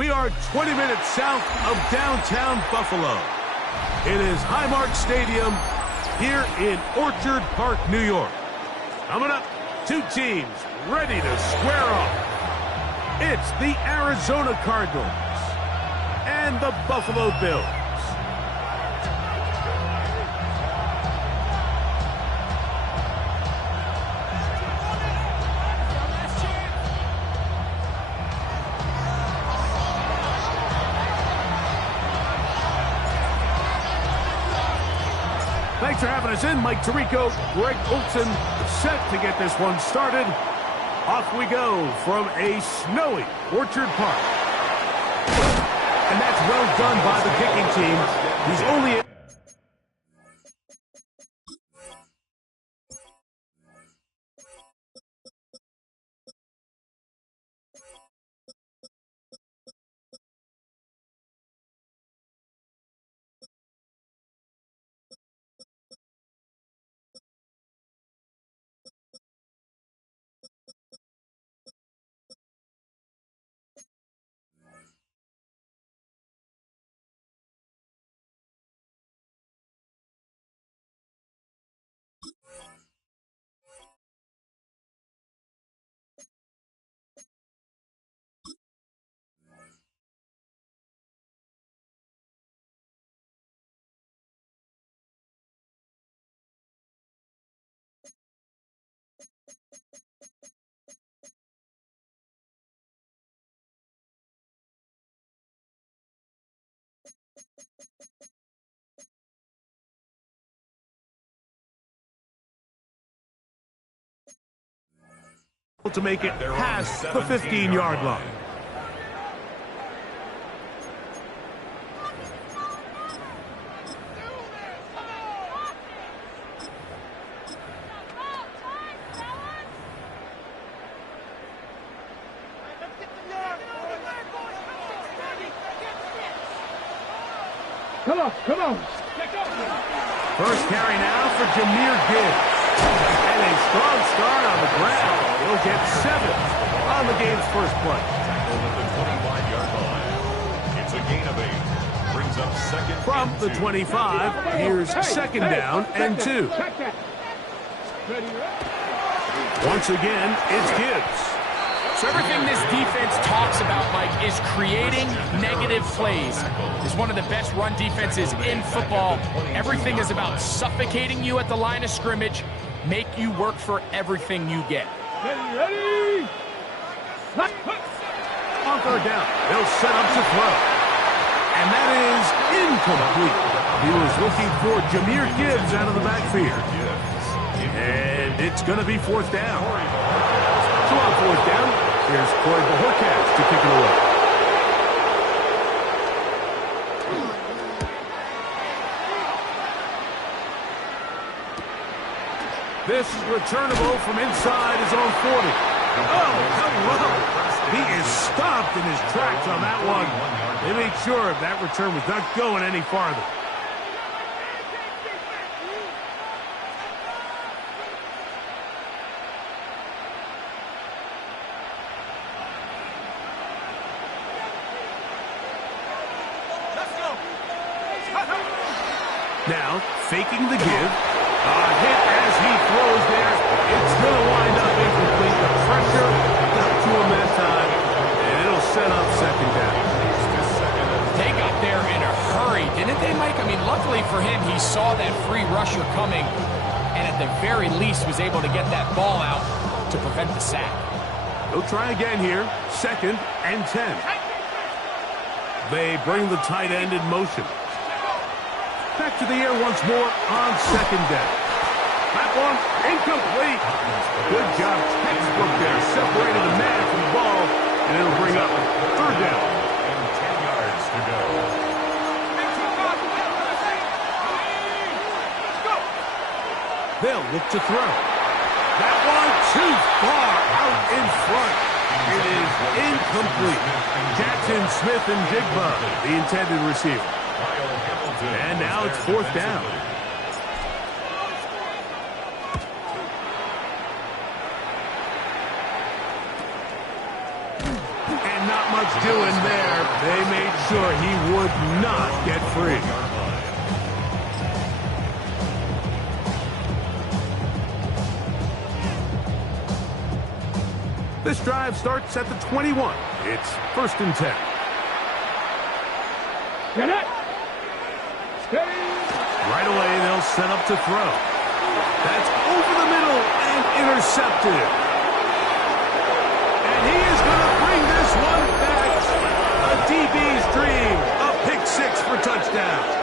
We are 20 minutes south of downtown Buffalo. It is Highmark Stadium here in Orchard Park, New York. Coming up, two teams ready to square off. It's the Arizona Cardinals and the Buffalo Bills. Thanks for having us in. Mike Tirico, Greg Olson, set to get this one started. Off we go from a snowy Orchard Park. And that's well done by the kicking team. He's only... to make it past the 15-yard line. Come on. First carry now for Jahmyr Gibbs. And a strong start on the ground. He'll get 7 on the game's first play. Tackled at the 25-yard line. It's a gain of 8. Brings up second. From the 25, here's second down and 2. Once again, it's Gibbs. So everything this defense talks about, Mike, is creating negative plays. It's one of the best run defenses in football. Everything is about suffocating you at the line of scrimmage, make you work for everything you get. Ready? On third down, they'll set up to throw. And that is incomplete. He was looking for Jahmyr Gibbs out of the backfield. And it's going to be fourth down. So on fourth down, here's Corey Bajorquez to kick it away. This is returnable from inside his own 40. Oh, hello. He is stopped in his tracks on that one. They made sure that return was not going any farther. Now, faking the give. A hit as he throws there. It's going to wind up incomplete. The pressure got to him that time, and it'll set up second down. They got there in a hurry, didn't they, Mike? I mean, luckily for him, he saw that free rusher coming, and at the very least was able to get that ball out to prevent the sack. He'll try again here. Second and 10. They bring the tight end in motion. Back to the air once more on second down. That one incomplete. Good job, textbook there. Separated the man from the ball, and it'll bring up third down. And 10 yards to go. They'll look to throw. That one too far out in front. It is incomplete. Jackson Smith and Jigba, the intended receiver. And now it's fourth down. And not much doing there. They made sure he would not get free. This drive starts at the 21. It's 1st and 10. Get it. Right away, they'll set up to throw. That's over the middle and intercepted. And he is going to bring this one back. A DB's dream. A pick 6 for touchdown.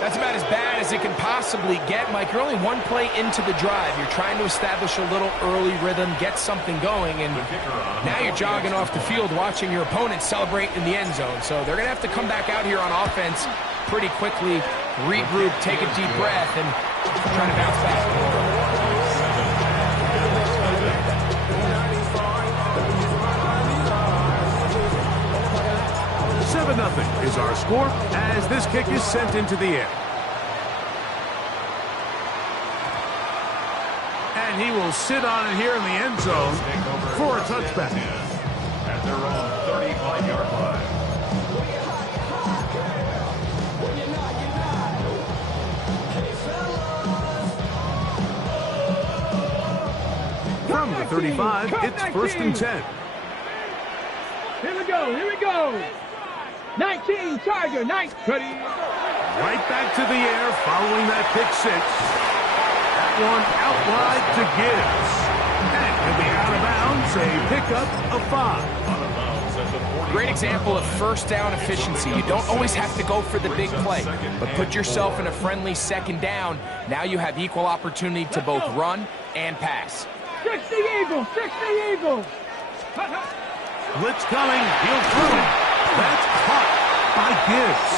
That's about as bad as it can possibly get, Mike. You're only one play into the drive. You're trying to establish a little early rhythm, get something going, and now you're jogging off the field watching your opponent celebrate in the end zone. So they're going to have to come back out here on offense pretty quickly, regroup, take a deep breath, and try to bounce back. 7-0 is our score as this kick is sent into the air. And he will sit on it here in the end zone for a touchback. At their own 35-yard line. From the 35, it's 1st and 10. Here we go, here we go. 19, Tiger, 9. Ready. Right back to the air following that pick 6. That one out wide to Gibbs. And he'll be out of bounds, a pickup of 5. Great example of first down efficiency. You don't always have to go for the big play, but put yourself in a friendly 2nd down. Now you have equal opportunity to both run and pass. 60 Eagles, 60 Eagles. Blitz coming, he'll throw it. That's caught by Gibbs.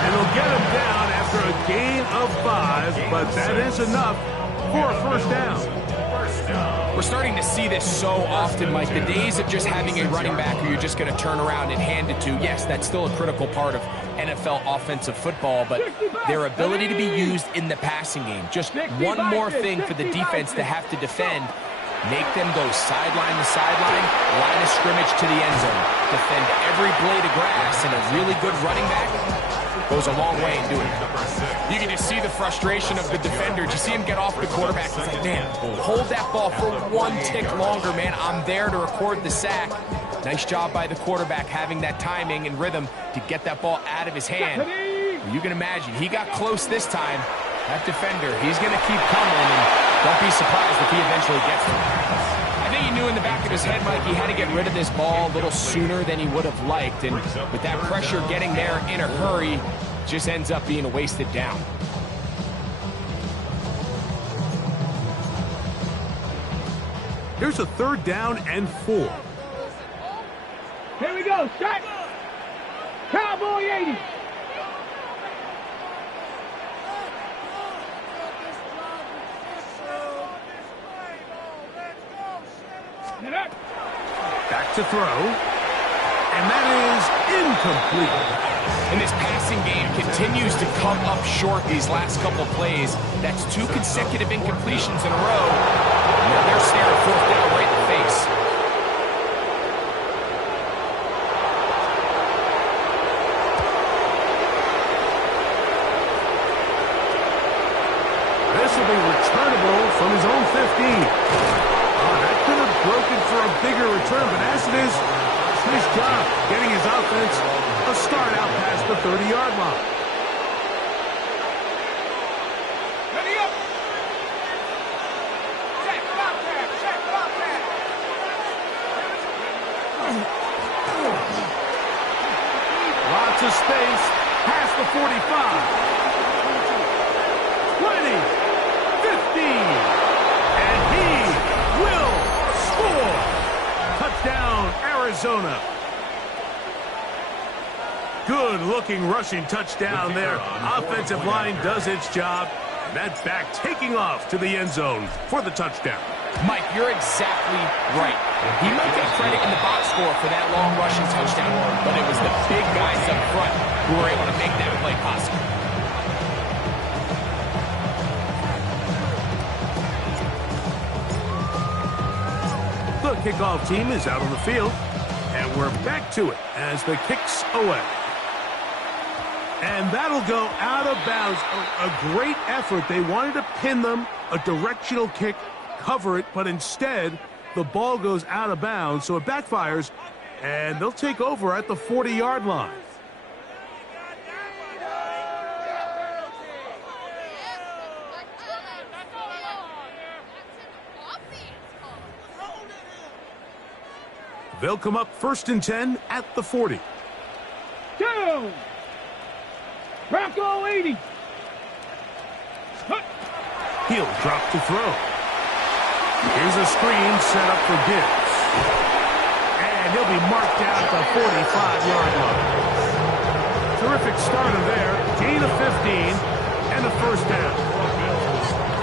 And he'll get him down after a gain of 5, but that is enough for a 1st down. We're starting to see this so often, Mike. The days of just having a running back who you're just going to turn around and hand it to, yes, that's still a critical part of NFL offensive football, but their ability to be used in the passing game, just one more thing for the defense to have to defend. Make them go sideline to sideline, line of scrimmage to the end zone. Defend every blade of grass, and a really good running back goes a long way in doing it. You can just see the frustration of the defender. You see him get off the quarterback. He's like, man, hold that ball for one tick longer, man. I'm there to record the sack. Nice job by the quarterback having that timing and rhythm to get that ball out of his hand. You can imagine, he got close this time. That defender, he's going to keep coming, and don't be surprised if he eventually gets it. I think he knew in the back of his head, Mike, he had to get rid of this ball a little sooner than he would have liked, and with that pressure getting there in a hurry, just ends up being a wasted down. Here's a 3rd down and 4. Here we go, set. Cowboy 80. Back to throw. And that is incomplete. And this passing game continues to come up short these last couple plays. That's 2 consecutive incompletions in a row. Now they're staring 4th down right in the face. This will be returnable from his own 15. That could have broken for a bigger return, but as it is, nice job getting his offense a start out past the 30-yard line. Ready up. Set, bobcat, set, bobcat. Lots of space past the 45. 20, 15. Will score. Touchdown, Arizona. Good-looking rushing touchdown there. Offensive line does its job. That back taking off to the end zone for the touchdown. Mike, you're exactly right. He might get credit in the box score for that long rushing touchdown, but it was the big guys up front who were able to make that play possible. The kickoff team is out on the field, and And we're back to it as the kick's away. And that'll go out of bounds. A great effort. They wanted to pin them, a directional kick, cover it, but instead the ball goes out of bounds, so it backfires, and they'll take over at the 40-yard line. They'll come up 1st and 10 at the 40. Down. Bronco 80. He'll drop to throw. Here's a screen set up for Gibbs. And he'll be marked down at the 45-yard line. Terrific starter there. Gain of 15 and a first down.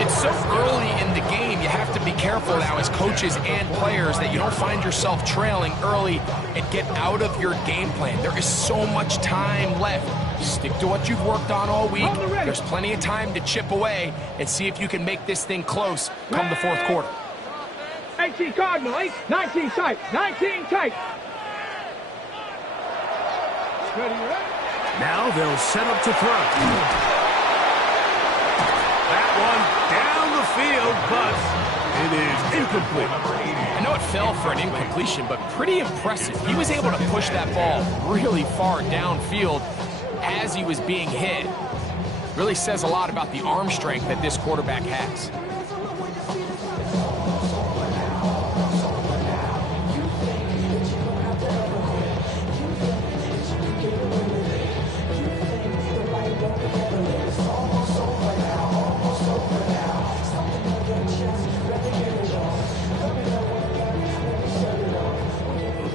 It's so early in the game, you have to be careful now as coaches and players that you don't find yourself trailing early and get out of your game plan. There is so much time left. Stick to what you've worked on all week. There's plenty of time to chip away and see if you can make this thing close come the fourth quarter. 18 Cardinal, 19 tight, 19 tight. Now they'll set up to throw. That one down the field, but it is incomplete. I know it fell for an incompletion, but pretty impressive. He was able to push that ball really far downfield as he was being hit. Really says a lot about the arm strength that this quarterback has.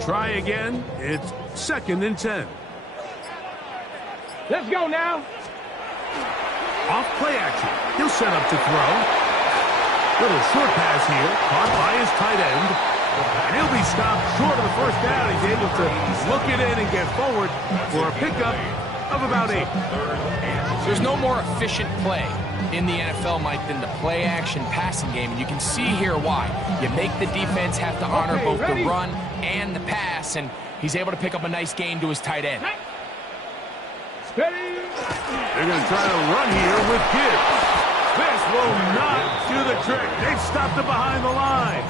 Try again. It's 2nd and 10. Let's go now. Off play action. He'll set up to throw. Little short pass here. Caught by his tight end. And he'll be stopped short of the first down. He's able to look it in and get forward for a pickup of about 8. There's no more efficient play in the NFL, Mike, than the play-action passing game, and you can see here why. You make the defense have to honor both the run and the pass, and he's able to pick up a nice gain to his tight end. They're going to try to run here with Gibbs. This will not do the trick. They've stopped it behind the line.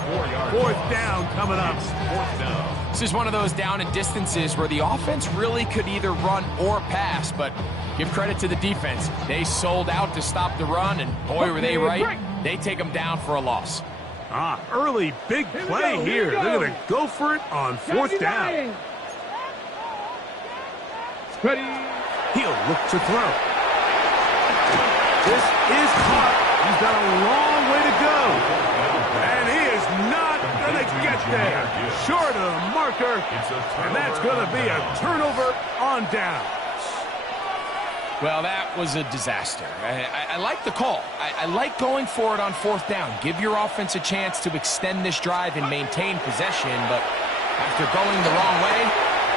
4th down coming up. 4th down. This is one of those down and distances where the offense really could either run or pass, but give credit to the defense. They sold out to stop the run, and boy, were they right. They take them down for a loss. Early big play here. They're going to go for it on 4th down. He'll look to throw. This is caught. He's got a long way to go. And he is not going to get there. Short of the marker. And that's going to be a turnover on downs. Well, that was a disaster. I like the call. I like going for it on 4th down. Give your offense a chance to extend this drive and maintain possession. But after going the wrong way,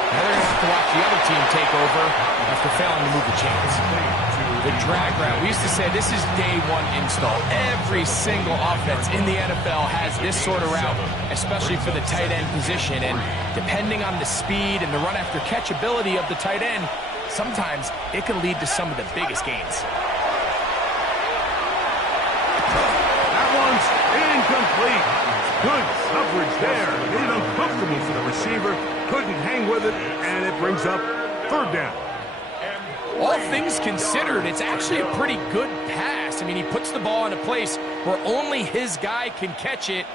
now they're going to have to watch the other team take over after failing to move the chains. The drag route. We used to say this is day one install. Every single offense in the NFL has this sort of route, especially for the tight end position. And depending on the speed and the run after catch ability of the tight end, sometimes it can lead to some of the biggest gains. That one's incomplete. Good coverage there. Made it uncomfortable for the receiver. Couldn't hang with it, and it brings up 3rd down. All things considered, it's actually a pretty good pass. I mean, he puts the ball in a place where only his guy can catch it.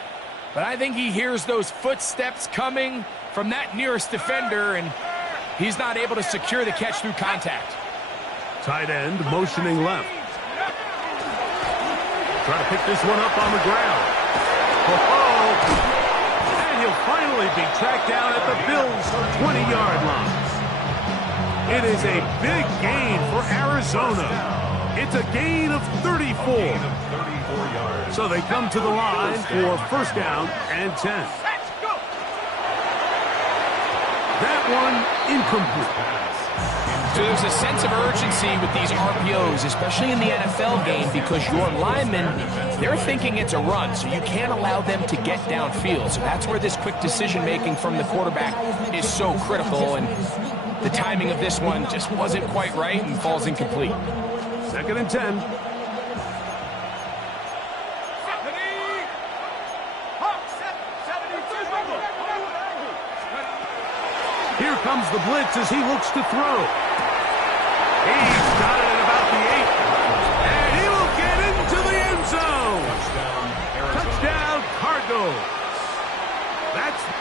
But I think he hears those footsteps coming from that nearest defender, and he's not able to secure the catch through contact. Tight end motioning left. Try to pick this one up on the ground. And he'll finally be tracked down at the Bills' 20-yard line. It is a big gain for Arizona. It's a gain of 34. So they come to the line for 1st down and 10. That one incomplete. So there's a sense of urgency with these RPOs, especially in the NFL game, because your linemen, they're thinking it's a run, so you can't allow them to get downfield. So that's where this quick decision-making from the quarterback is so critical, and the timing of this one just wasn't quite right and falls incomplete. 2nd and 10. Here comes the blitz as he looks to throw. He's got it at about the 8. And he will get into the end zone. Touchdown, Cardinals.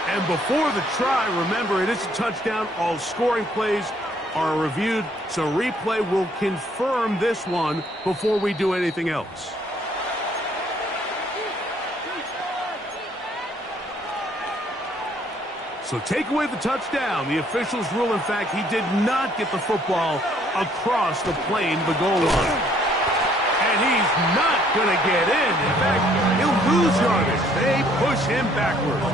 And before the try, remember, it is a touchdown. All scoring plays are reviewed, so replay will confirm this one before we do anything else. So take away the touchdown. The officials rule, in fact, he did not get the football across the plane, the goal line. And he's not going to get in. In fact, he'll lose yardage. They push him backwards.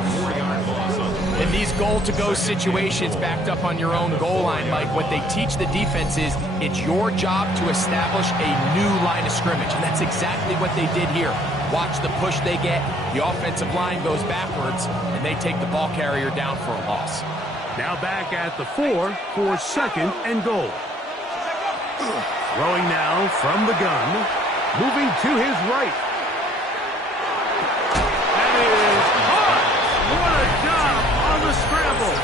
In these goal-to-go situations backed up on your own goal line, Mike, what they teach the defense is it's your job to establish a new line of scrimmage. And that's exactly what they did here. Watch the push they get. The offensive line goes backwards, and they take the ball carrier down for a loss. Now back at the 4 for 2nd and goal. Throwing now from the gun. Moving to his right. That is caught. What a job on the scramble.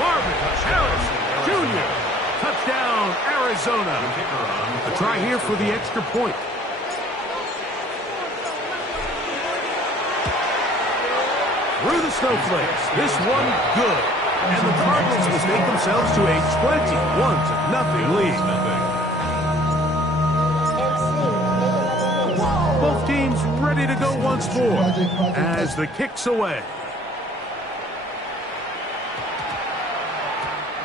Marvin Harris Jr. Touchdown, Arizona. A try here for the extra point. Through the snowflakes. This one good. And the Cardinals will take themselves to a 21-0 lead. Both teams ready to go once more as the kick's away.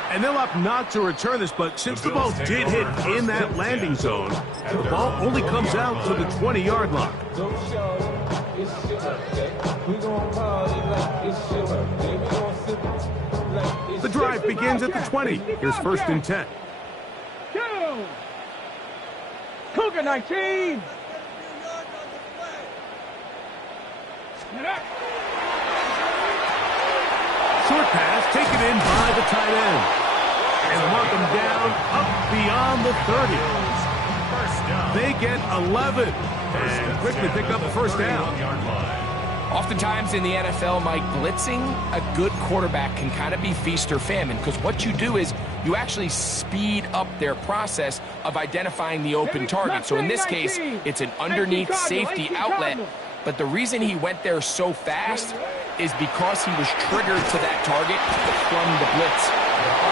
And they'll opt not to return this, but since the ball did hit in that landing zone, the ball only comes out to the 20-yard line. The drive begins at the 20. Here's 1st and 10. Go! Cougar 19! Short pass taken in by the tight end. And mark them down up beyond the 30. They get 11 and quickly pick up the 1st down. Oftentimes in the NFL, Mike, blitzing a good quarterback can kind of be feast or famine, because what you do is you actually speed up their process of identifying the open target. So in this case, it's an underneath safety outlet. But the reason he went there so fast is because he was triggered to that target from the blitz.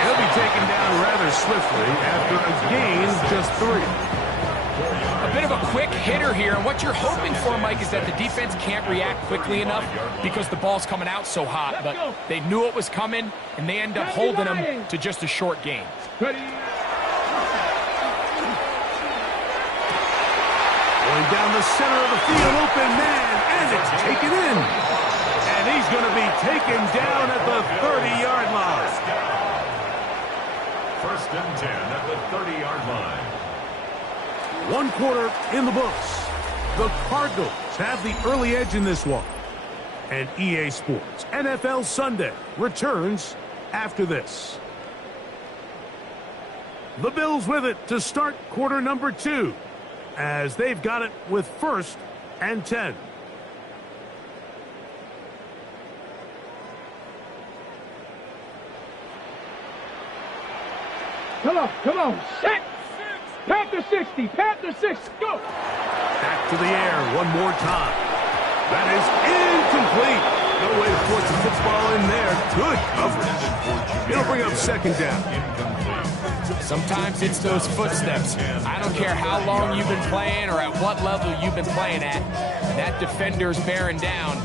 He'll be taken down rather swiftly after a gain of just 3. A bit of a quick hitter here, and what you're hoping for, Mike, is that the defense can't react quickly enough because the ball's coming out so hot. But they knew it was coming, and they end up holding him to just a short gain. Going down the center of the field, open man, and it's taken in. And he's going to be taken down at the 30-yard line. 1st and 10 at the 30-yard line. 1 quarter in the books. The Cardinals have the early edge in this one. And EA Sports NFL Sunday returns after this. The Bills with it to start quarter number 2, as they've got it with 1st and 10. Come on, set! Panther 60, Panther 60, go! Back to the air one more time. That is incomplete. No way to force the football in there. Good coverage. It'll bring up 2nd down. Sometimes it's those footsteps. I don't care how long you've been playing or at what level you've been playing at. That defender's bearing down.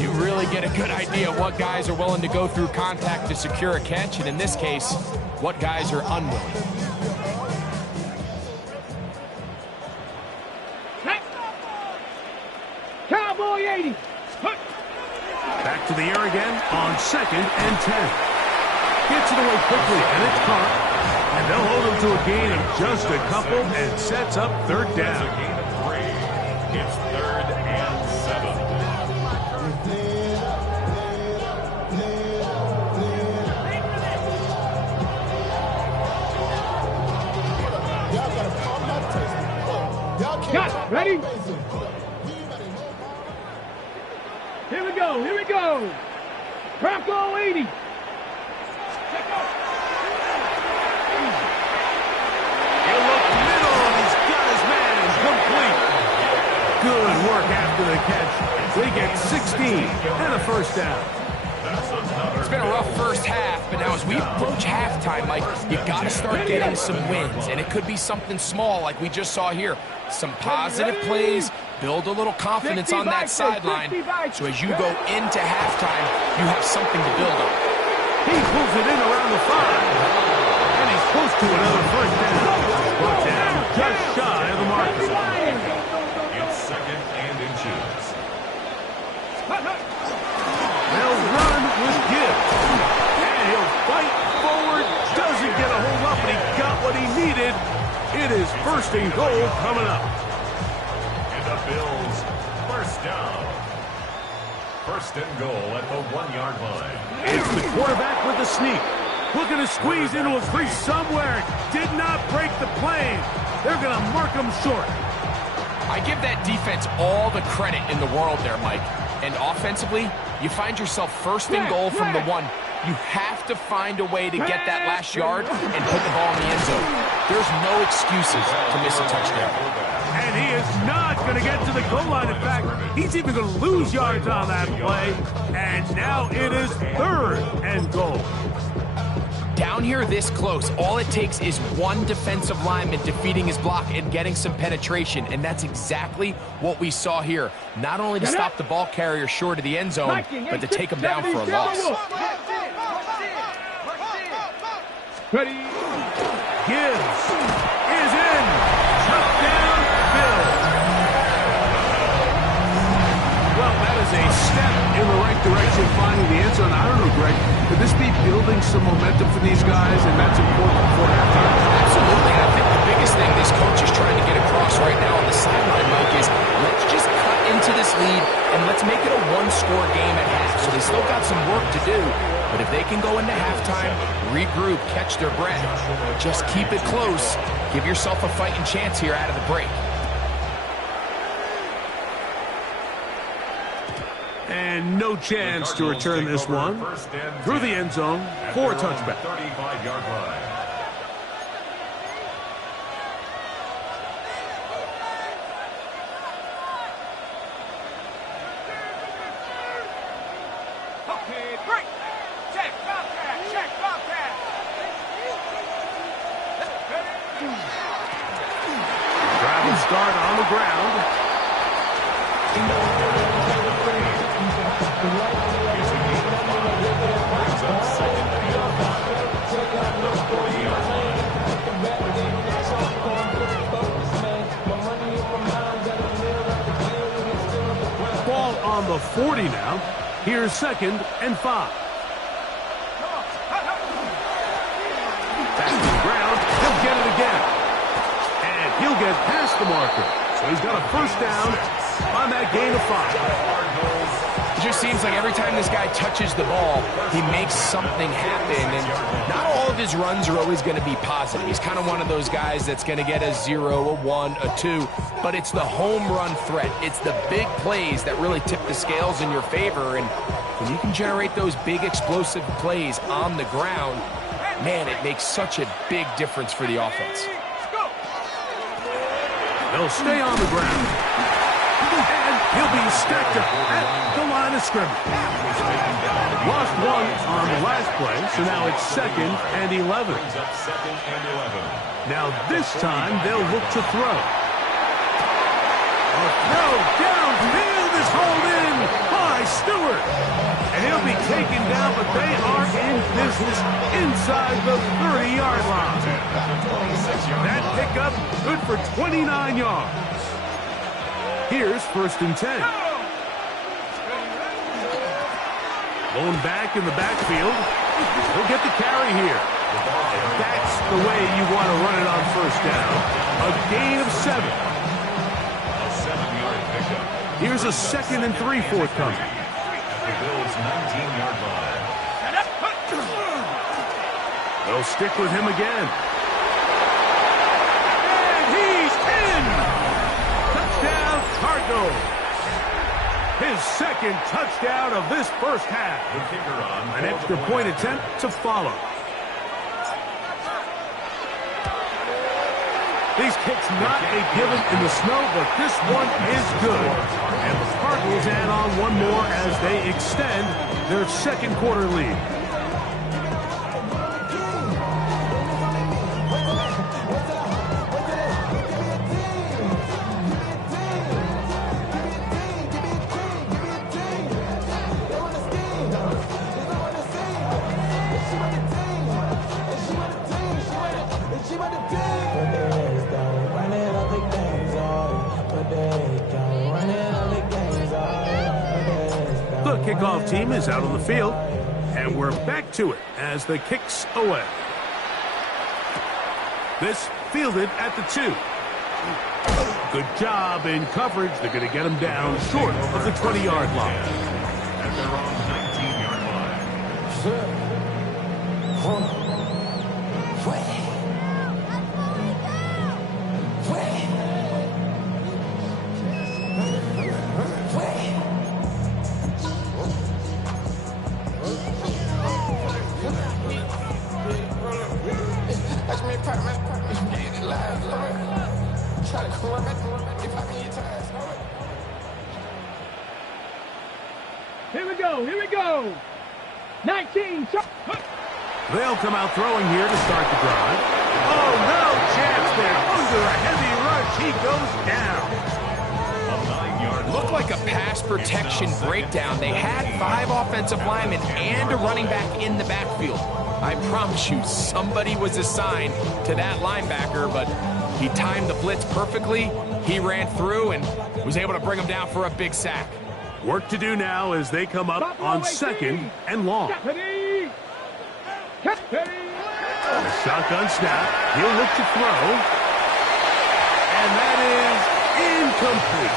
You really get a good idea of what guys are willing to go through contact to secure a catch, and in this case, what guys are unwilling. Cowboy 80. Back to the air again on 2nd and 10. Gets it away quickly, and it's caught. And they'll hold them to a gain of just a couple and sets up third down. It's a gain of 3. It's 3rd and 7. Got ready? Here we go, here we go. Bronco 80. He'll look middle, and he's got his man complete. Good work after the catch. They get 16 and a first down. It's been a rough first half, but now as we approach halftime, Mike, you got to start getting some wins, and it could be something small like we just saw here. Some positive plays, build a little confidence on that sideline, so as you go into halftime, you have something to build on. He pulls it in around the 5, and he's close to another first down. Brought down just shy of the mark. It's 2nd and inches. They'll run with Gibbs, and he'll fight forward. Doesn't get a hold up, but he got what he needed. It is 1st and goal coming up. And the Bills, first down. 1st and goal at the 1-yard line. It's the quarterback with the sneak. Looking to squeeze into a crease somewhere. Did not break the plane. They're going to mark him short. I give that defense all the credit in the world there, Mike. And offensively, you find yourself 1st and goal from the 1. You have to find a way to get that last yard and put the ball in the end zone. There's no excuses to miss a touchdown. And he is not going to get to the goal line. In fact, he's even going to lose yards on that play. And now it is 3rd and goal. Down here this close, all it takes is one defensive lineman defeating his block and getting some penetration, and that's exactly what we saw here. Not only to stop the ball carrier short of the end zone, but to take him down for a loss. Ready? Gibbs is in. Touchdown, Bills. Well, that is a step in the right direction, finding the end zone. I don't know, Greg. Could this be building some momentum for these guys, and that's important for halftime? Absolutely. I think the biggest thing this coach is trying to get across right now on the sideline, Mike, is let's just cut into this lead and let's make it a one-score game at half. So they still got some work to do, but if they can go into halftime, regroup, catch their breath, just keep it close, give yourself a fighting chance here out of the break. And no chance to return this one through the end zone for a touchback. 35-yard line. Okay, break. Check, Bobcat, check, Bobcat. Drive and start on the ground. Ball on the 40 now. Here's 2nd and 5. Back to the ground. He'll get it again. And he'll get past the marker. So he's got a first down on that gain of 5. It just seems like every time this guy touches the ball, he makes something happen, and not all of his runs are always going to be positive. He's kind of one of those guys that's going to get a 0, a 1, a 2, but it's the home run threat. It's the big plays that really tip the scales in your favor, and when you can generate those big explosive plays on the ground, man, it makes such a big difference for the offense. They'll stay on the ground. And he'll be stacked up at the line of scrimmage. Lost 1 on the last play, so now it's 2nd and 11. Now this time they'll look to throw. A throw downfield is hauled in by Stewart. And he'll be taken down, but they are in business inside the 30-yard line. That pickup good for 29 yards. Here's 1st and 10. Pulling back in the backfield. He'll get the carry here. That's the way you want to run it on first down. A gain of 7. A 7-yard pickup. Here's a 2nd and 3 forthcoming. The Bills' 19-yard line. They'll stick with him again. And he's in! Touchdown, Cardinals. His 2nd touchdown of this first half. The kicker on An extra point attempt to follow. These kicks not a given in the snow, but this one is good. And the Cardinals add on one more as they extend their 2nd quarter lead. The kickoff team is out on the field, and we're back to it as the kicks away. This fielded at the 2. Good job in coverage. They're going to get him down short of the 20-yard line. At their own 19-yard line. Here we go. 19. They'll come out throwing here to start the drive. Oh, no chance there. Under a heavy rush, he goes down. A 9-yard Looked like a pass protection breakdown. They had 5 offensive linemen and a running back in the backfield. I promise you, somebody was assigned to that linebacker, but he timed the blitz perfectly. He ran through and was able to bring him down for a big sack. Work to do now as they come up on 2nd and long. Captain. A shotgun snap. He'll look to throw. And that is incomplete.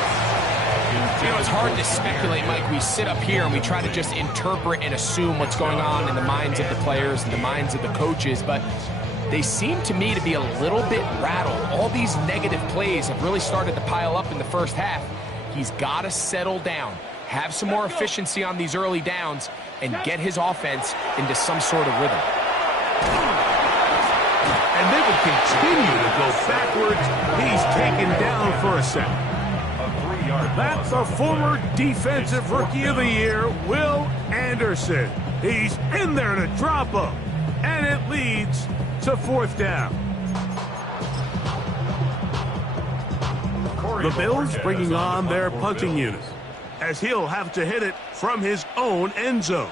You know, it's hard to speculate, Mike. We sit up here and we try to just interpret and assume what's going on in the minds of the players and the minds of the coaches, but they seem to me to be a little bit rattled. All these negative plays have really started to pile up in the first half. He's got to settle down, have some more efficiency on these early downs, and get his offense into some sort of rhythm. And they will continue to go backwards. He's taken down for a second. That's the former Defensive Rookie of the Year, Will Anderson. He's in there to drop him, and it leads to 4th down. The Bills bringing on their punting unit, as he'll have to hit it from his own end zone.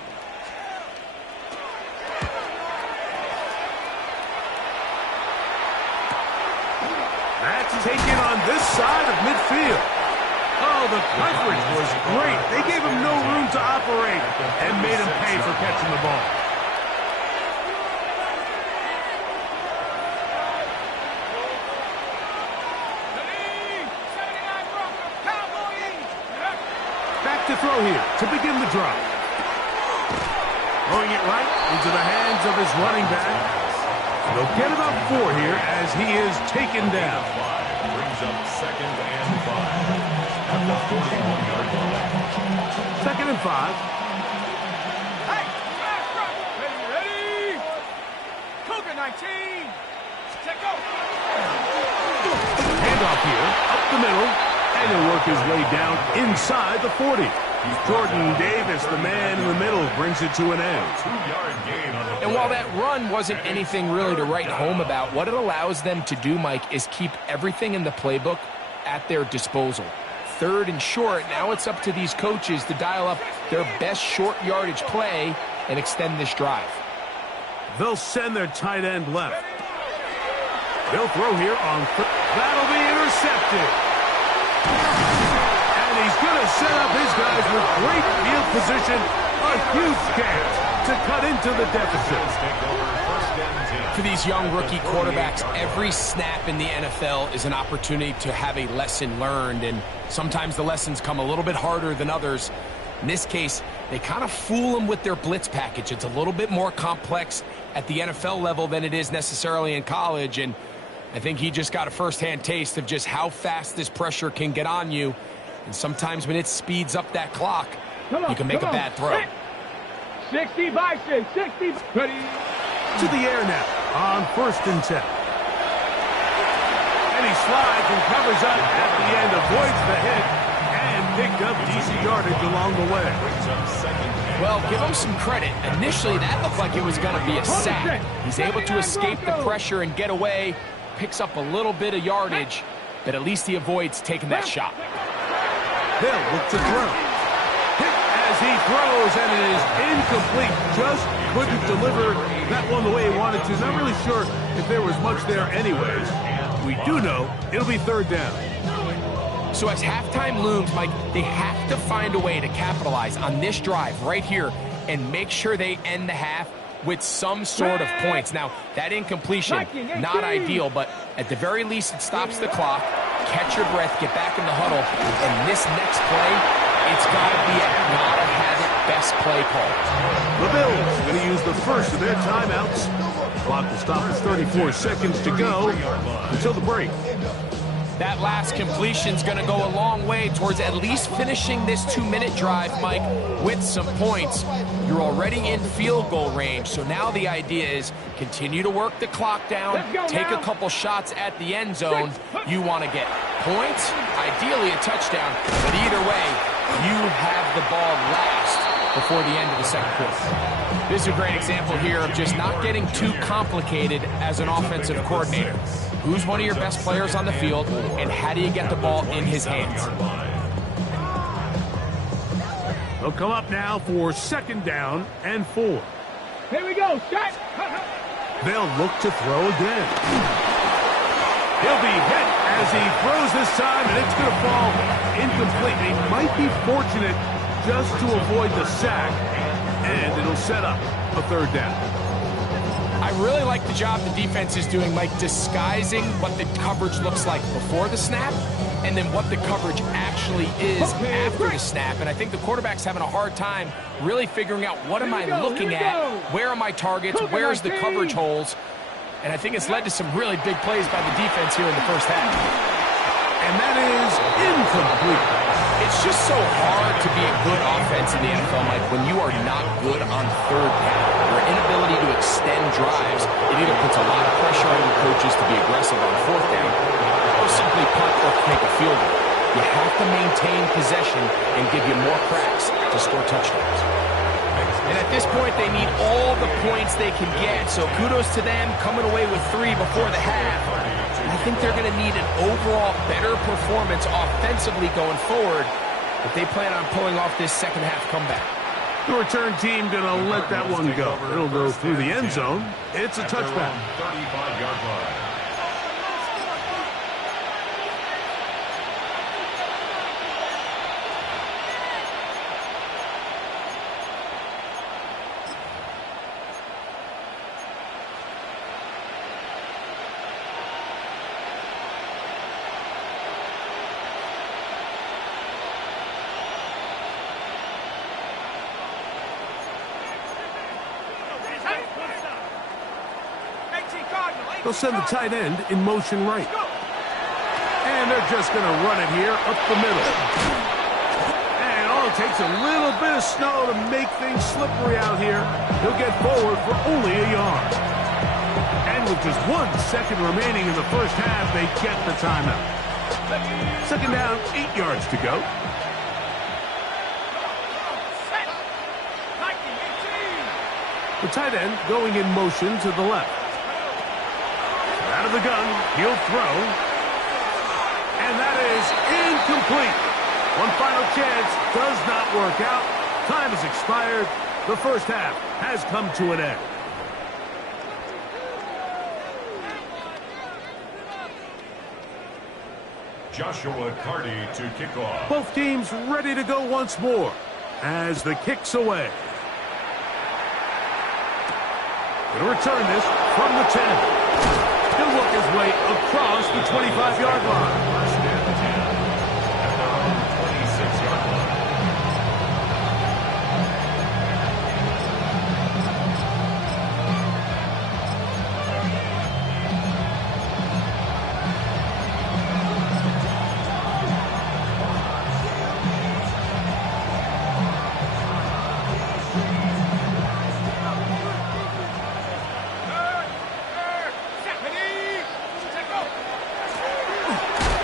That's taken on this side of midfield. Oh, the coverage was great. They gave him no room to operate and made him pay for catching the ball. Back to throw here to begin the drive. Throwing it right into the hands of his running back. They'll get about 4 here as he is taken down. Brings up 2nd and 5 at the 41-yard line. 2nd and 5. Ready? Cougar 19. Check go. Handoff here, up the middle, and he'll work his way down inside the 40. Jordan Davis, the man in the middle, brings it to an end. 2-yard gain on the And while that run wasn't anything really to write home about, what it allows them to do, Mike, is keep everything in the playbook at their disposal. 3rd and short, now it's up to these coaches to dial up their best short yardage play and extend this drive. They'll send their tight end left. They'll throw here on. That'll be intercepted. And he's going to set up his guys with great field position A huge chance to cut into the deficit. For these young rookie quarterbacks, every snap in the NFL is an opportunity to have a lesson learned, and sometimes the lessons come a little bit harder than others. In this case, they kind of fool them with their blitz package. It's a little bit more complex at the NFL level than it is necessarily in college, and I think he just got a first-hand taste of just how fast this pressure can get on you, and sometimes when it speeds up that clock, you can make a bad throw. 60 by 6, 60. Ready. To the air now on 1st and 10. And he slides and covers up at the end, avoids the hit, and picked up decent yardage along the way. Well, give him some credit. Initially, that looked like it was going to be a sack. He's able to escape the pressure and get away, picks up a little bit of yardage, but at least he avoids taking that shot. They'll look to throw. Hit as he throws, and it is incomplete. Just couldn't deliver that one the way he wanted to. Not really sure if there was much there anyways. We do know it'll be 3rd down. So as halftime looms, Mike, they have to find a way to capitalize on this drive right here and make sure they end the half with some sort of points. Now, that incompletion, not ideal, but at the very least, it stops the clock. Catch your breath, get back in the huddle, and this next play, it's got to be a gotta-have-it best play call. The Bills going to use the first of their timeouts. Clock will stop with 34 seconds to go until the break. That last completion's going to go a long way towards at least finishing this 2-minute drive, Mike, with some points. You're already in field goal range, so now the idea is continue to work the clock down, take a couple shots at the end zone. You want to get points, ideally a touchdown, but either way, you have the ball last before the end of the second quarter. This is a great example here of just not getting too complicated as an offensive coordinator. Who's one of your best players on the field, and how do you get the ball in his hands? They'll come up now for 2nd down and 4. Here we go, shot. They'll look to throw again. He'll be hit as he throws this time, and it's going to fall incomplete. He might be fortunate just to avoid the sack, and it'll set up a 3rd down. I really like the job the defense is doing, like disguising what the coverage looks like before the snap and then what the coverage actually is after the snap. And I think the quarterback's having a hard time really figuring out what am I looking at, where are my targets, where's the coverage holes. And I think it's led to some really big plays by the defense here in the first half. And that is incomplete. It's just so hard to be a good offense in the NFL, Mike, when you are not good on 3rd down. Your inability to extend drives, it either puts a lot of pressure on your coaches to be aggressive on 4th down or simply punt or take a field goal. You have to maintain possession and give you more cracks to score touchdowns. And at this point, they need all the points they can get. So kudos to them coming away with 3 before the half. I think they're going to need an overall better performance offensively going forward if they plan on pulling off this second half comeback. The return team going to let that one go. It'll go through the end zone. It's a touchback. 35-yard line. They'll send the tight end in motion right. And they're just going to run it here up the middle. And all it takes a little bit of snow to make things slippery out here. He'll get forward for only a yard. And with just 1 second remaining in the first half, they get the timeout. 2nd down, 8 yards to go. The tight end going in motion to the left. Out of the gun, he'll throw. And that is incomplete. One final chance does not work out. Time has expired. The first half has come to an end. Joshua Carty to kick off. Both teams ready to go once more as the kick's away. He'll return this from the 10. He'll work his way across the 25-yard line. First and 10 at their own 26-yard line.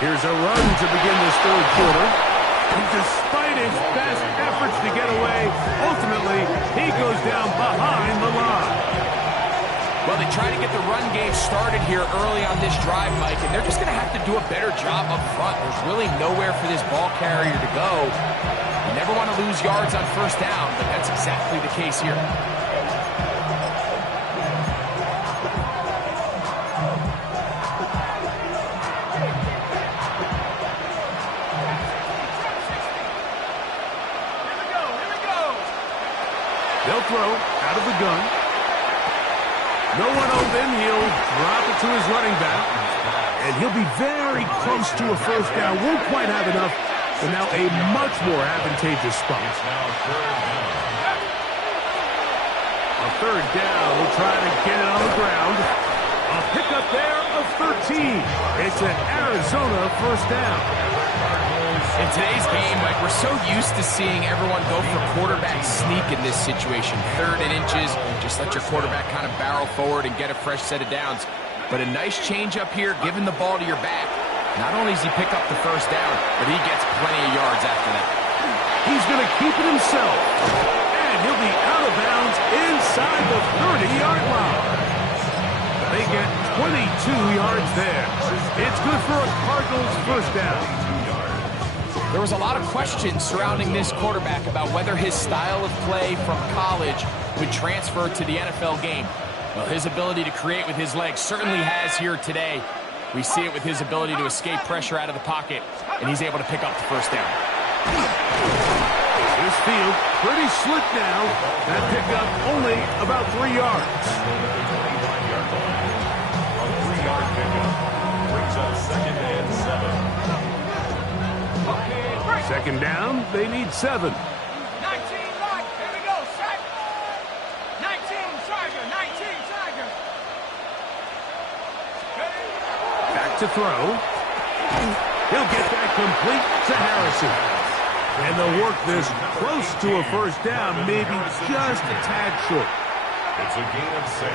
Here's a run to begin this third quarter. And despite his best efforts to get away, ultimately, he goes down behind the line. Well, they try to get the run game started here early on this drive, Mike, and they're just going to have to do a better job up front. There's really nowhere for this ball carrier to go. You never want to lose yards on first down, but that's exactly the case here. They'll throw out of the gun. No one open. He'll drop it to his running back. And he'll be very close to a first down. Won't quite have enough, but now a much more advantageous spot. A third down. We'll try to get it on the ground. A pickup there of 13. It's an Arizona first down. In today's game, Mike, we're so used to seeing everyone go for quarterback sneak in this situation. 3rd and inches, just let your quarterback kind of barrel forward and get a fresh set of downs. But a nice change up here, giving the ball to your back. Not only does he pick up the first down, but he gets plenty of yards after that. He's going to keep it himself. And he'll be out of bounds inside the 30-yard line. They get 22 yards there. It's good for a Cardinals first down. There was a lot of questions surrounding this quarterback about whether his style of play from college would transfer to the NFL game. Well, his ability to create with his legs certainly has here today. We see it with his ability to escape pressure out of the pocket, and he's able to pick up the first down. This field pretty slick now. That pickup only about 3 yards. A 3-yard pickup brings up 2nd and 7. Second down, they need 7. 19, lock. Here we go. Set. 19, Tiger. 19, Tiger. Back to throw. He'll get that complete to Harrison. And they'll work this close to a first down, maybe just a tad short. It's a gain of 6.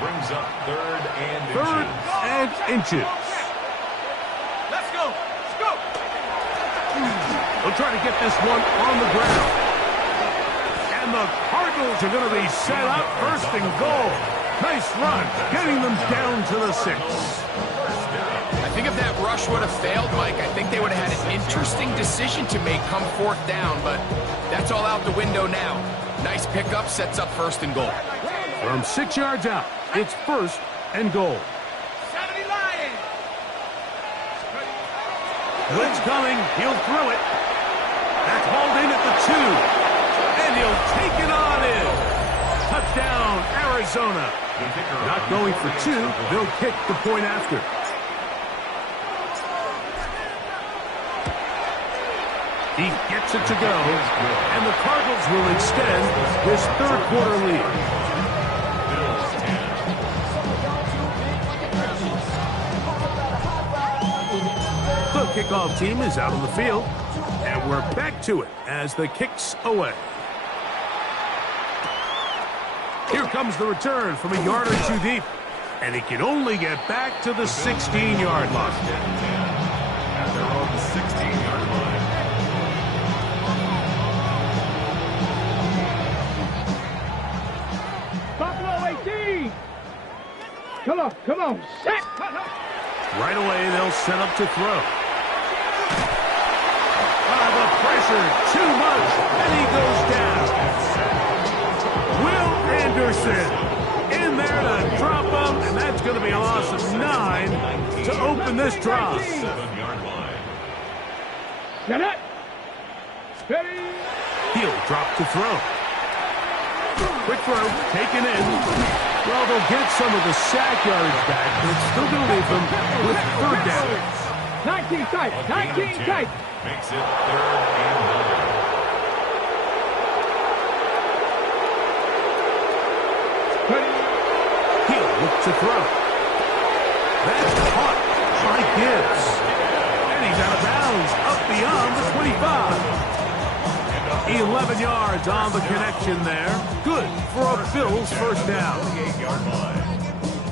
Brings up 3rd and inches. 3rd and inches. Let's go. Let's go. They'll try to get this one on the ground. And the Cardinals are going to be set up 1st and goal. Nice run, getting them down to the 6. I think if that rush would have failed, Mike, I think they would have had an interesting decision to make come 4th down, but that's all out the window now. Nice pickup, sets up 1st and goal. From 6 yards out, it's 1st and goal. 70 Lions. Blitz coming, he'll throw it. That's hauled in at the 2. And he'll take it on in. Touchdown, Arizona. Not going for 2, they'll kick the point after. He gets it to go, and the Cardinals will extend this 3rd quarter lead. The kickoff team is out on the field, and we're back to it as the kick's away. Here comes the return from a yard or 2 deep, and he can only get back to the 16-yard line. At their own 16-yard line. Buffalo 18. Come on. Set. Right away, they'll set up to throw. The pressure, too much, and he goes down. Will Anderson in there to drop him, and that's going to be a loss of 9 to open this drive. 7-yard line. Get it. Ready. He'll drop to throw. Quick throw, taken in. Well, they'll get some of the sack yardage back, but it's still going to leave them with third down. 19 tight, 19 tight. Makes it 3rd and 9. He'll look to throw. That's caught by Gibbs. And he's out of bounds, up beyond the 25. 11 yards on the connection there. Good for a Bills first down.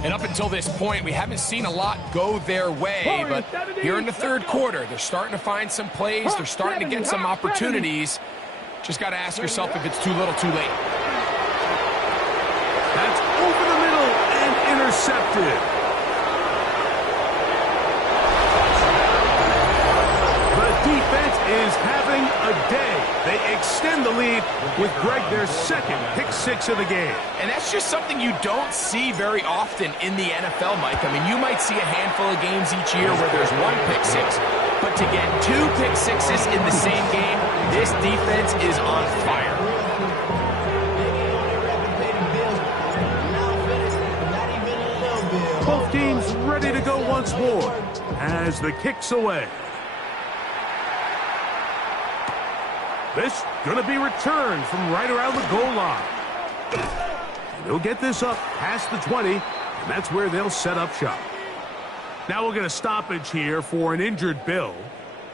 And up until this point, we haven't seen a lot go their way, but here in the third quarter, they're starting to find some plays. They're starting to get some opportunities. Just got to ask yourself if it's too little, too late. That's over the middle and intercepted. The defense is having a day. They extend the lead with Greg, their second pick six of the game. And that's just something you don't see very often in the NFL, Mike. I mean, you might see a handful of games each year where there's one pick six, but to get 2 pick sixes in the same game, this defense is on fire. Both teams ready to go once more as the kick's away. This going to be returned from right around the goal line. And he'll get this up past the 20, and that's where they'll set up shop. Now we'll get a stoppage here for an injured Bill.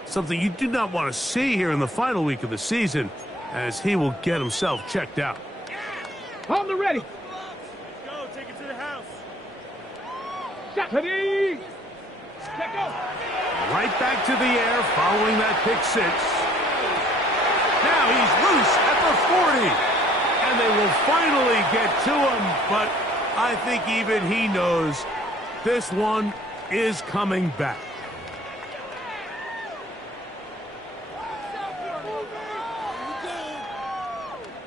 Something you do not want to see here in the final week of the season, as he will get himself checked out. On the ready. Go, take it to the house. Shot. Ready. Let go. Right back to the air following that pick six. Now he's loose at the 40. And they will finally get to him, but I think even he knows this one is coming back.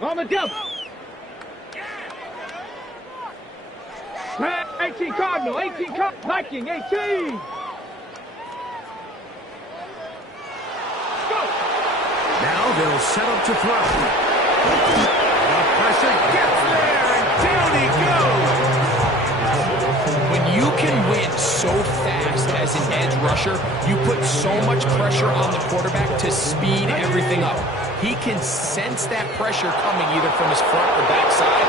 On the jump. 18 Cardinal, 18 Viking, 18. Go. Now they'll set up to throw. The pressure gets there, and down he goes. When you can win so fast as an edge rusher, you put so much pressure on the quarterback to speed everything up. He can sense that pressure coming either from his front or back side.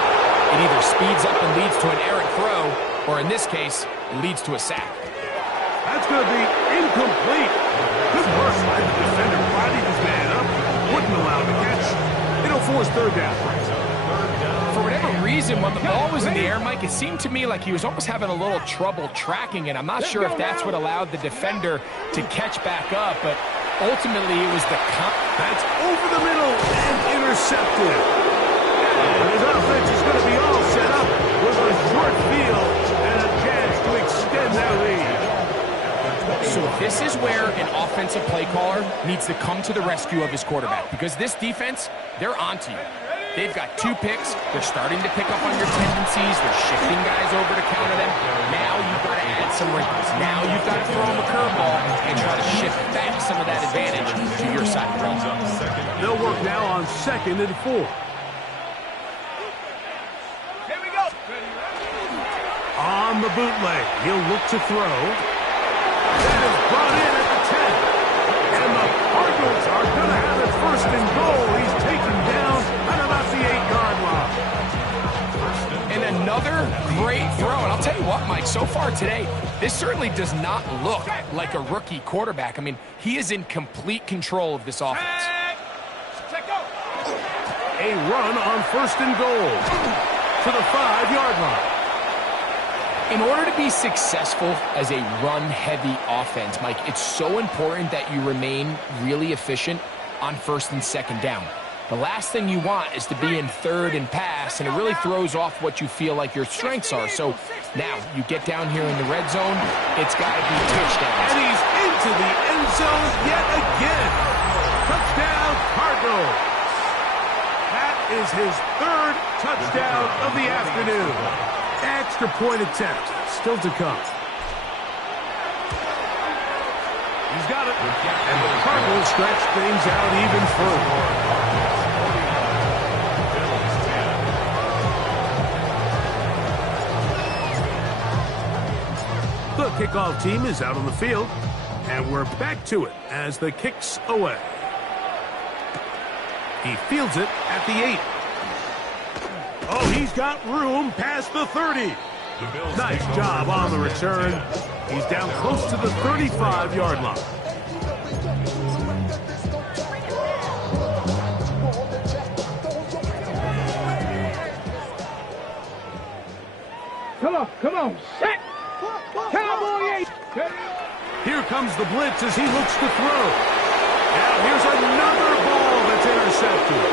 It either speeds up and leads to an errant throw, or in this case, it leads to a sack. That's going to be incomplete. Good work by the defender. Bodied his man up. Wouldn't allow the catch. It'll force third down. For whatever reason, when the ball was in the air, Mike, it seemed to me like he was almost having a little trouble tracking it. I'm not sure if that's what allowed the defender to catch back up, but ultimately it was the... That's over the middle and intercepted. And his offense is going to be all set up with a short field and a chance to extend that lead. So this is where an offensive play caller needs to come to the rescue of his quarterback, because this defense, they're onto you. They've got 2 picks. They're starting to pick up on your tendencies. They're shifting guys over to counter them. Now you've got to add some wrinkles. Now you've got to throw them a curveball and try to shift back some of that advantage to your side of the ball. They'll work now on 2nd and 4. Here we go. On the bootleg, he'll look to throw. That is brought in at the 10. And the Cardinals are going to have it 1st and goal. He's taken down at about the 8-yard line. And another great throw. And I'll tell you what, Mike, so far today, this certainly does not look like a rookie quarterback. I mean, he is in complete control of this offense. Check go. A run on 1st and goal to the 5-yard line. In order to be successful as a run-heavy offense, Mike, it's so important that you remain really efficient on 1st and 2nd down. The last thing you want is to be in 3rd and pass, and it really throws off what you feel like your strengths are. So now you get down here in the red zone, it's got to be touchdowns. And he's into the end zone yet again. Touchdown, Cardinals. That is his 3rd touchdown of the afternoon. Extra point attempt still to come. He's got it. And the Cardinals stretch things out even further. kickoff team is out on the field, and we're back to it as the kick's away. He fields it at the 8. Oh, he's got room past the 30. Nice job on the return. He's down close to the 35-yard line. Come on, set! Cowboy 8! Here comes the blitz as he looks to throw. Now here's another ball that's intercepted.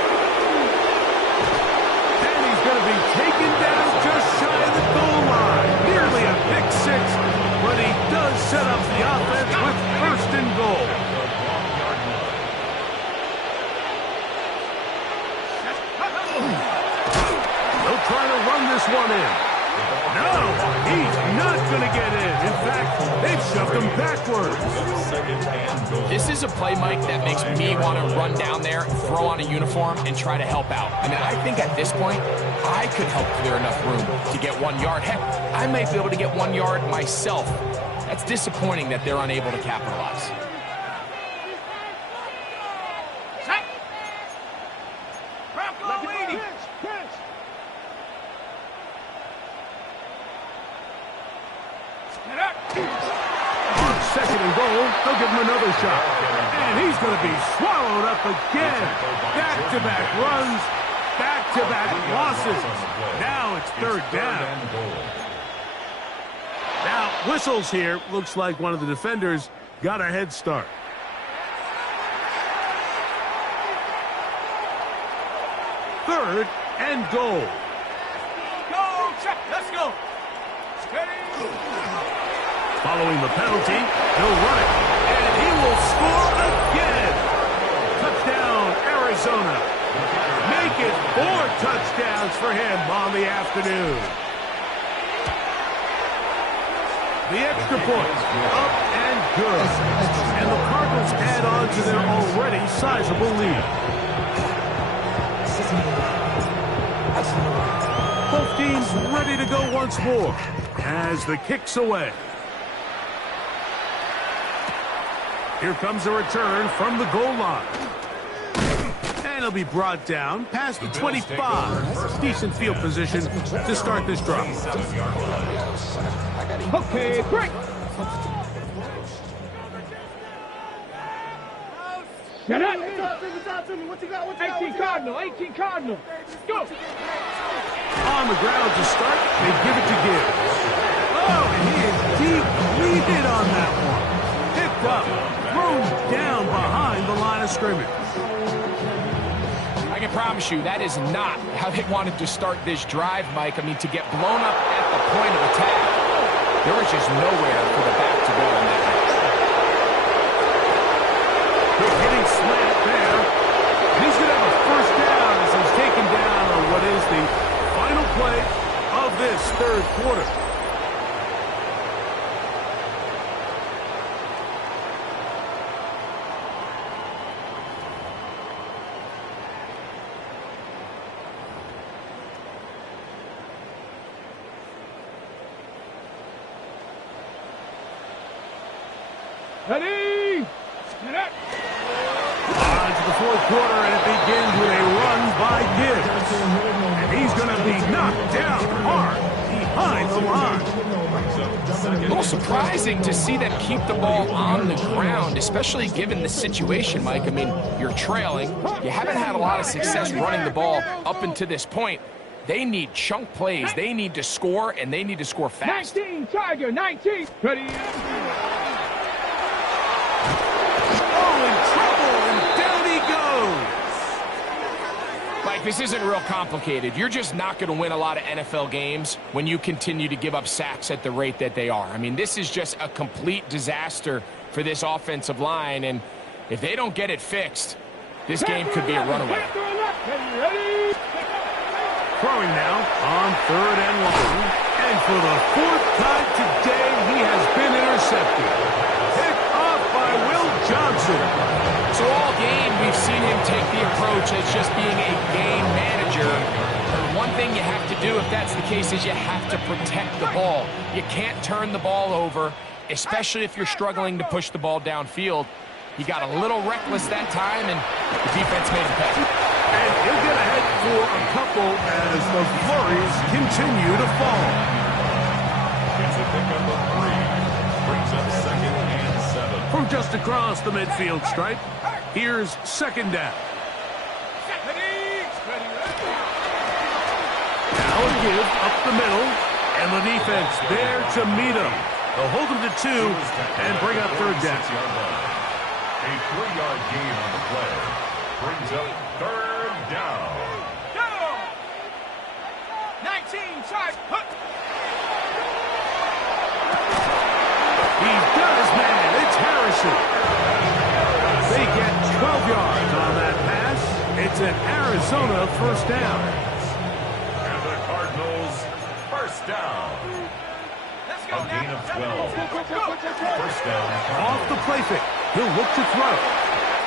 And he's going to be taken down just shy of the goal line. Nearly a pick 6, but he does set up the offense with first and goal. They'll try to run this one in. No, he's not going to get in. In fact, they've shoved him backwards. This is a play, Mike, that makes me want to run down there, throw on a uniform, and try to help out. I mean, I think at this point, I could help clear enough room to get 1 yard. Heck, I might be able to get 1 yard myself. That's disappointing that they're unable to capitalize. Second and goal, they'll give him another shot. And he's going to be swallowed up again. Back-to-back runs, back-to-back losses. Now it's third down. Now, whistles here. Looks like one of the defenders got a head start. Third and goal. Go, check. Let's go. Following the penalty, he'll run it, and he will score again. Touchdown, Arizona. Make it 4 touchdowns for him on the afternoon. The extra point, up and good. And the Cardinals add on to their already sizable lead. Both teams ready to go once more as the kick's away. Here comes a return from the goal line. And he'll be brought down past the 25. Decent field position to start this drive. Okay, break! Get up! 18 Cardinal, 18 Cardinal. Go! On the ground to start, they give it to Gibbs. Oh, and he is deep leaded on that one. Picked up, thrown down behind the line of scrimmage. I can promise you that is not how they wanted to start this drive, Mike. I mean, to get blown up at the point of attack, there was just nowhere for the back to go in that match. Quick hitting slant there. He's going to have a first down as he's taken down on what is the final play of this third quarter. Ready? Get up! On to the fourth quarter, and it begins with a run by Gibbs. And he's going to be knocked down hard behind the line. A little surprising to see them keep the ball on the ground, especially given the situation, Mike. I mean, you're trailing. You haven't had a lot of success running the ball up until this point. They need chunk plays. They need to score, and they need to score fast. 19, Tiger, 19. Ready? Mike, this isn't real complicated. You're just not going to win a lot of NFL games when you continue to give up sacks at the rate that they are. I mean, this is just a complete disaster for this offensive line, and if they don't get it fixed, this game could be a runaway. Throwing now on third and long, and for the fourth time today, he has been intercepted. Picked off by Will Johnson. So all game, we've seen him take the approach as just being a game manager. And one thing you have to do if that's the case is you have to protect the ball. You can't turn the ball over. especially if you're struggling to push the ball downfield. He got a little reckless that time, and the defense made him pay. And he'll get ahead for a couple as the flurries continue to fall. It's a pickup of 3. Brings up 2nd and 7. From just across the midfield stripe, here's 2nd down. Now a give up the middle, and the defense there to meet him. They'll hold him to 2 and bring up 3rd down. A 3-yard gain on the play. Brings up 3rd down. 19 charge. He's got his man. It's Harrison. They get 12 yards on that pass. It's an Arizona 1st down. And the Cardinals 1st down. A gain of 12. 1st down. Off the play fake. He'll look to throw.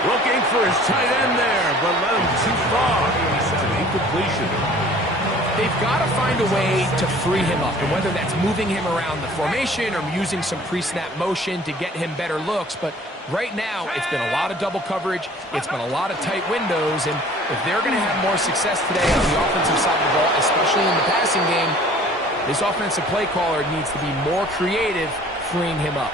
Looking for his tight end there, but let him too far. It's an incompletion. They've got to find a way to free him up, and whether that's moving him around the formation or using some pre-snap motion to get him better looks. But right now, it's been a lot of double coverage. It's been a lot of tight windows, and if they're going to have more success today on the offensive side of the ball, especially in the passing game, this offensive play caller needs to be more creative freeing him up.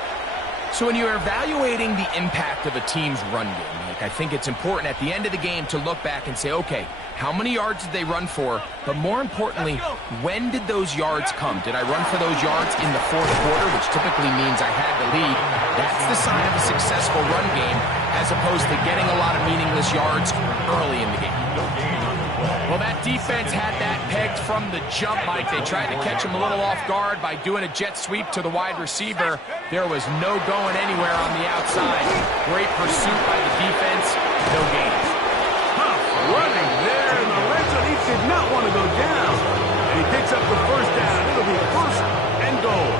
So when you're evaluating the impact of a team's run game, I think it's important at the end of the game to look back and say, okay, how many yards did they run for? But more importantly, when did those yards come? Did I run for those yards in the 4th quarter, which typically means I had the lead? That's the sign of a successful run game, as opposed to getting a lot of meaningless yards early in the game. Well, that defense had that pegged from the jump, Mike. They tried to catch him a little off guard by doing a jet sweep to the wide receiver. There was no going anywhere on the outside. Great pursuit by the defense. No gains. Tough running there in the red zone. He did not want to go down. And he picks up the 1st down. It'll be 1st and goal.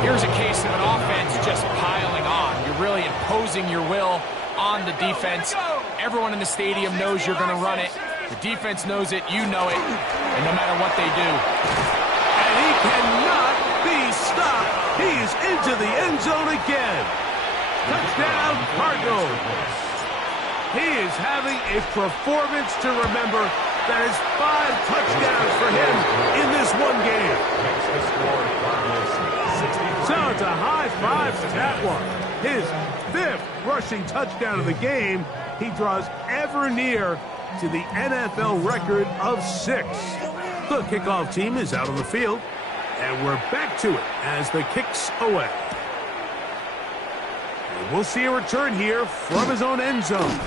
Here's a case of an offense just piling on. You're really imposing your will on the defense. Everyone in the stadium knows you're going to run it. The defense knows it, you know it, and no matter what they do. And he cannot be stopped. He's into the end zone again. Touchdown, Cardinals. He is having a performance to remember. That is 5 touchdowns for him in this one game. So it's a high 5 for that one. His 5th rushing touchdown of the game. He draws ever near to the NFL record of 6. The kickoff team is out on the field, and we're back to it as the kick's away. And we'll see a return here from his own end zone.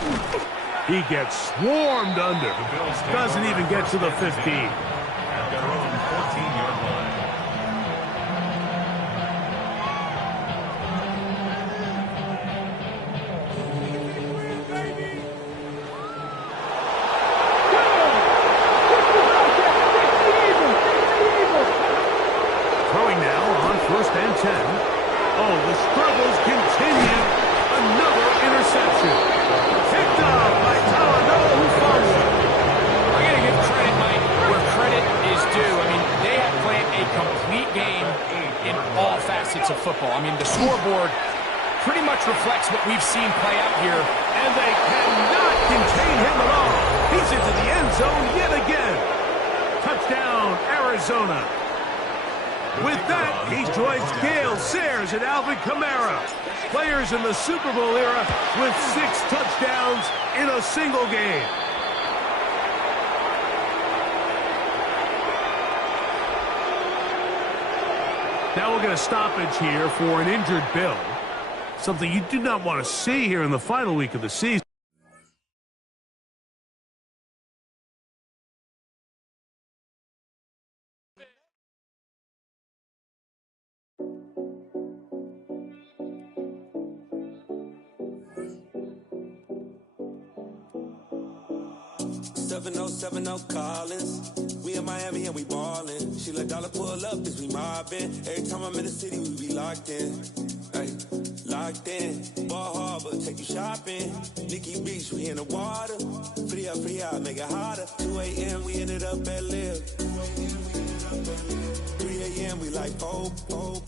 He gets swarmed under. Doesn't even get to the 15. At their own 14-yard line. Throwing now on 1st and 10. Oh, the struggles continue. Another interception. Picked up by Talanoa, who fumbled. I'm going to give credit, Mike, where credit is due. I mean, they have played a complete game in all facets of football. I mean, the scoreboard pretty much reflects what we've seen play out here. And they cannot contain him at all. He's into the end zone yet again. Touchdown, Arizona. With that, he joins Gale Sayers and Alvin Kamara, players in the Super Bowl era with 6 touchdowns in a single game. Now we'll get a stoppage here for an injured Bill, something you do not want to see here in the final week of the season. 7070 Collins. We in Miami and we ballin'. She let dollar pull up, cause we mobbin'. Every time I'm in the city, we be locked in. Ay, locked in. Ball Harbor, take you shopping. Nikki Beach, we in the water. Free up, make it hotter. 2 a.m., we ended up at Live. 3 a.m., we like open.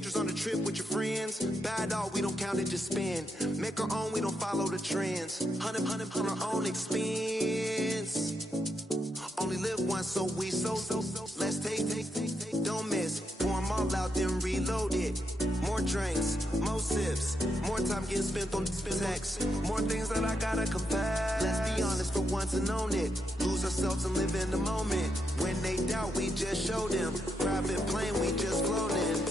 pictures on the trip with your friends. Bad all, we don't count it, just spend. Make our own, we don't follow the trends. 100 on our own expense. Only live once, so we so. Let's take. Don't miss. Pour 'em all out, then reload it. More drinks, more sips. More time getting spent on text. More things that I gotta confess. Let's be honest for once and own it. Lose ourselves and live in the moment. When they doubt, we just show them. Private plane, we just floating.